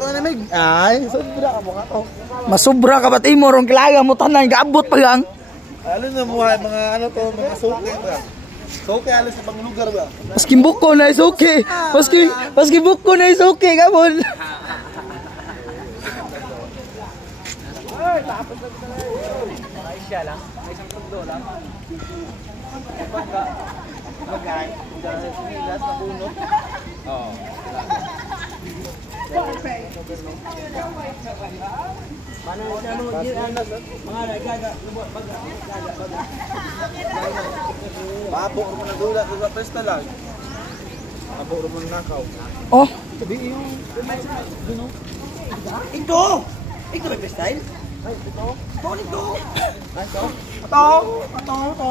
ko na namig. Ay, sobra ka mo ka to. Masubra ka ba't imorong kilaya mo tanan, gaabot pa lang. Alam na mo mga ano to, mga suke ba? Suke alis sa pang lugar ba? Maski buko na isuke. Maski buko na isuke, gamon. Ay, tapos na ito na yun. Ay, siya lang. Ay, isang tundo lang. Magay. Dahil sinilas na bunot. Oo. Paano siya mga nagaga. Mabok mo na dula. Dula pesta lang. Mabok mo na nakaw. Oh. Sabi yung... Ito! Ito may freestyle? Ay, ito? Ito, ito! Ay, ito? Ito! Ito, ito!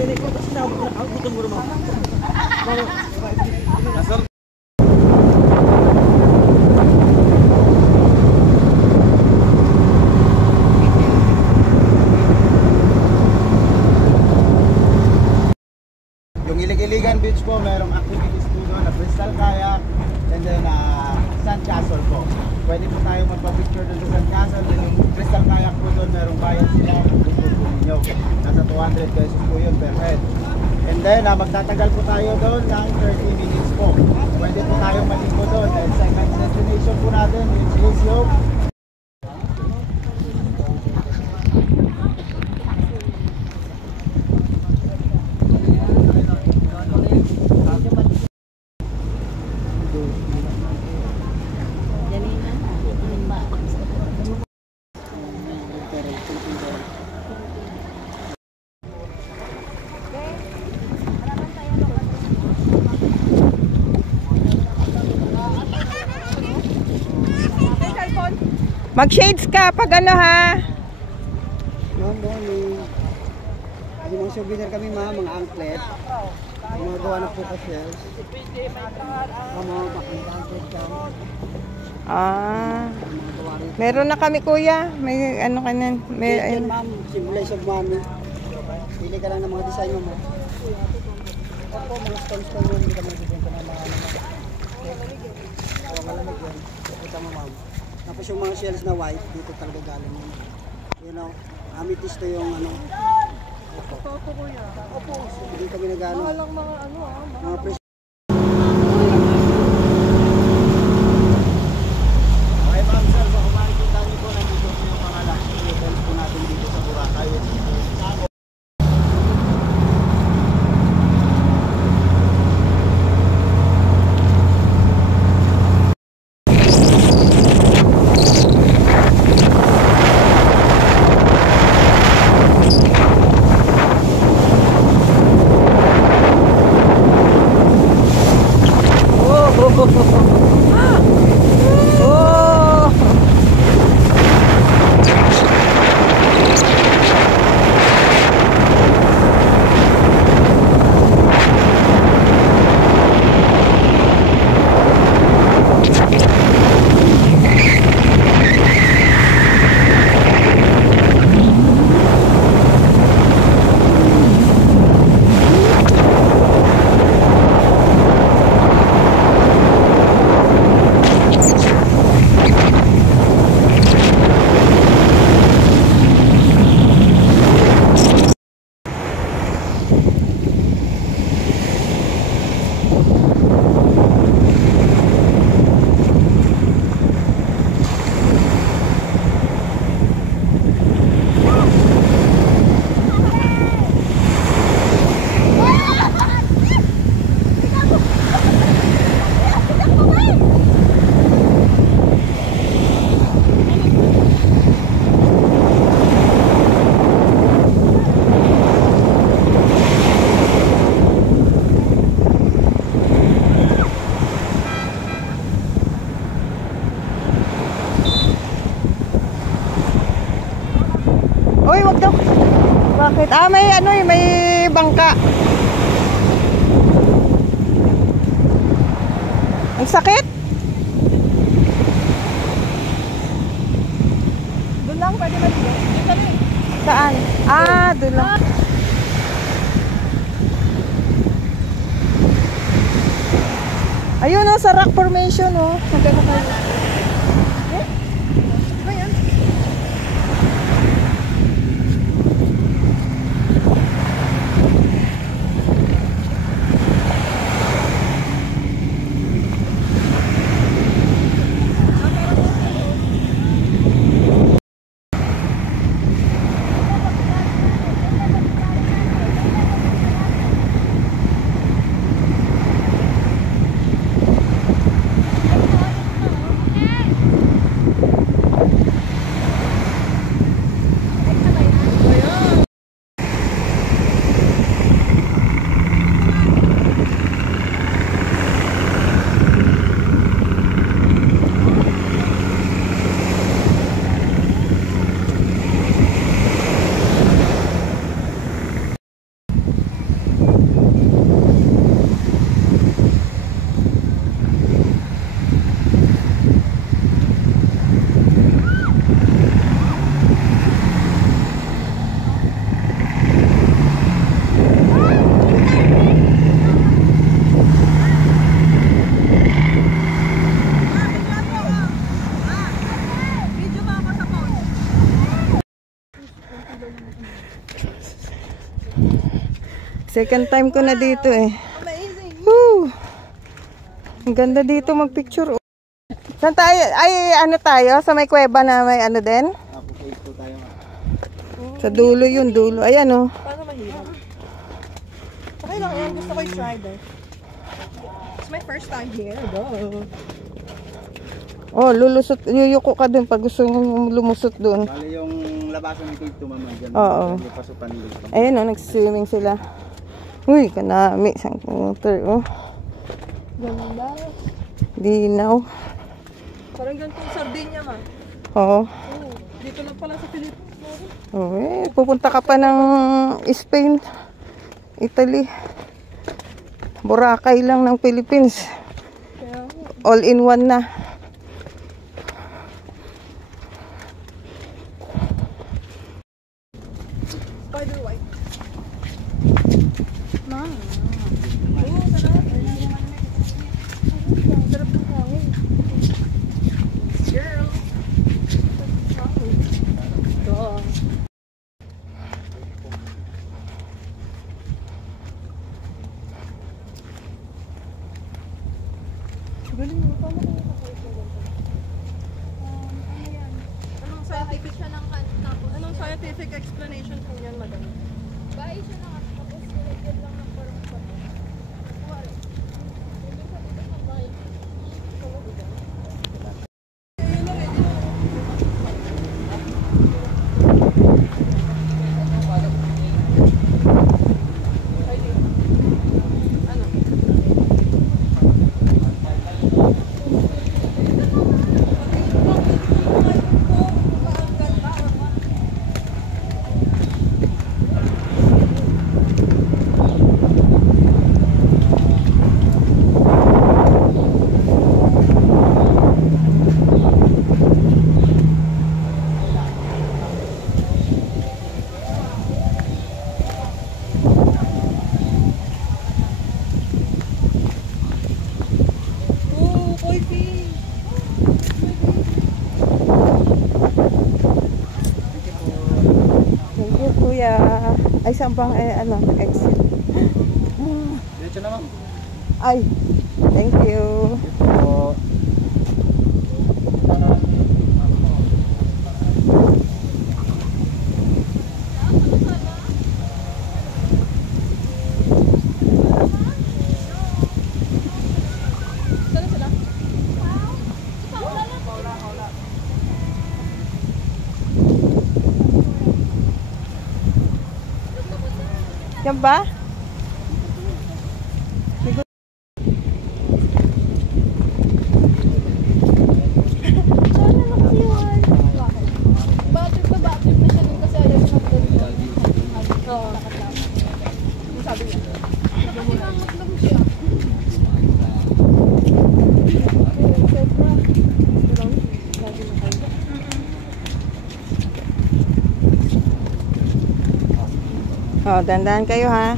Hindi ko kasi na ako gutom mo naman. Nasal. Yung Ilig-Iligan Beach po, merong activities po doon na crystal kayak and then sand castle po. Pwede po tayo magpa-picture doon sa sand castle. Then yung crystal kayak po doon, merong bayad sila. Gusto po ninyo. Nasa 200 pesos po yun per head. And then magtatagal po tayo doon ng 30 minutes po. Pwede po tayo maligo doon. And second destination po natin which is yung Mag-shades ka pag ano ha. Morning. Yung mga souvenir kami mga anklet. Mga gawa ng puka shells. Mga anklet kami. Meron na kami kuya. May ano kanan. May Yan ma'am, simplice of money. Pili ka lang ng mga design mo. Ako, mga stones ko yun. Hindi ka magbibenta ng mga malamig yan. Kita mo ma'am. Tapos yung mga shells na white, dito talaga galing yun. You know, amethyst to yung ano. Opo. Opo, hindi kami nag-ano. Mahalang mga ano mga presyo. Okay ma'am sir, so kung makikita niyo po, nandito po yung mga luxury hotels po natin dito sa Boracay. Uy, wag daw. Bakit? May ano eh, may bangka. Ang sakit? Doon lang, pwede maligo. Dito rin. Saan? Doon lang. Ayun o, sa rock formation o. Nagkaka kayo. Eh? Ba yan? Second time ko na dito eh. Amazing. Woo! Ang ganda dito magpicture. Saan tayo? Ay, ano tayo? Sa may kuweba na may ano din? Tapos po tayo. Sa dulo yun, dulo. Ayan oh. Paano mahirap? Okay lang yan. Gusto ko i-try din. It's my first time here. Duh. Oh, lulusot. Yuyuko ka dun pag gusto mong lumusot dun. Bali yung labasan ng cave to mama dyan. Oo. Yung pasukan dito. Ayan oh, nagsiswimming sila. Uy, kanami. Sang motor oh. Ganda. Dinaw. Parang ganitong Sardinia ma. Oo. Oh, dito lang pala sa Pilipinas. Oh, eh, pupunta ka pa ng Spain, Italy. Boracay lang ng Philippines. Kaya, All in one na. spider white. Sarap ng hangin. Girl. Duh. Galing mo. Paano ko nakakait ng ganito? Anong scientific siya ng Anong scientific explanation po yan, madam? Bahay siya na kasi tapos nilagyan lang ng parang sabi. Wala. Hindi ko dito ng bahay. Oh, koi fish! Thank you, kuya. Ay, saan bang ano, exit? Diretso na ma'am. Ay, thank you. Po. Saan sila? Yan ba? Batrip na siya dun kasi ayaw siya mag-doon. Oo. Ano sabi niya? Nakasimangot lang siya. Oh, dandan kayo ha.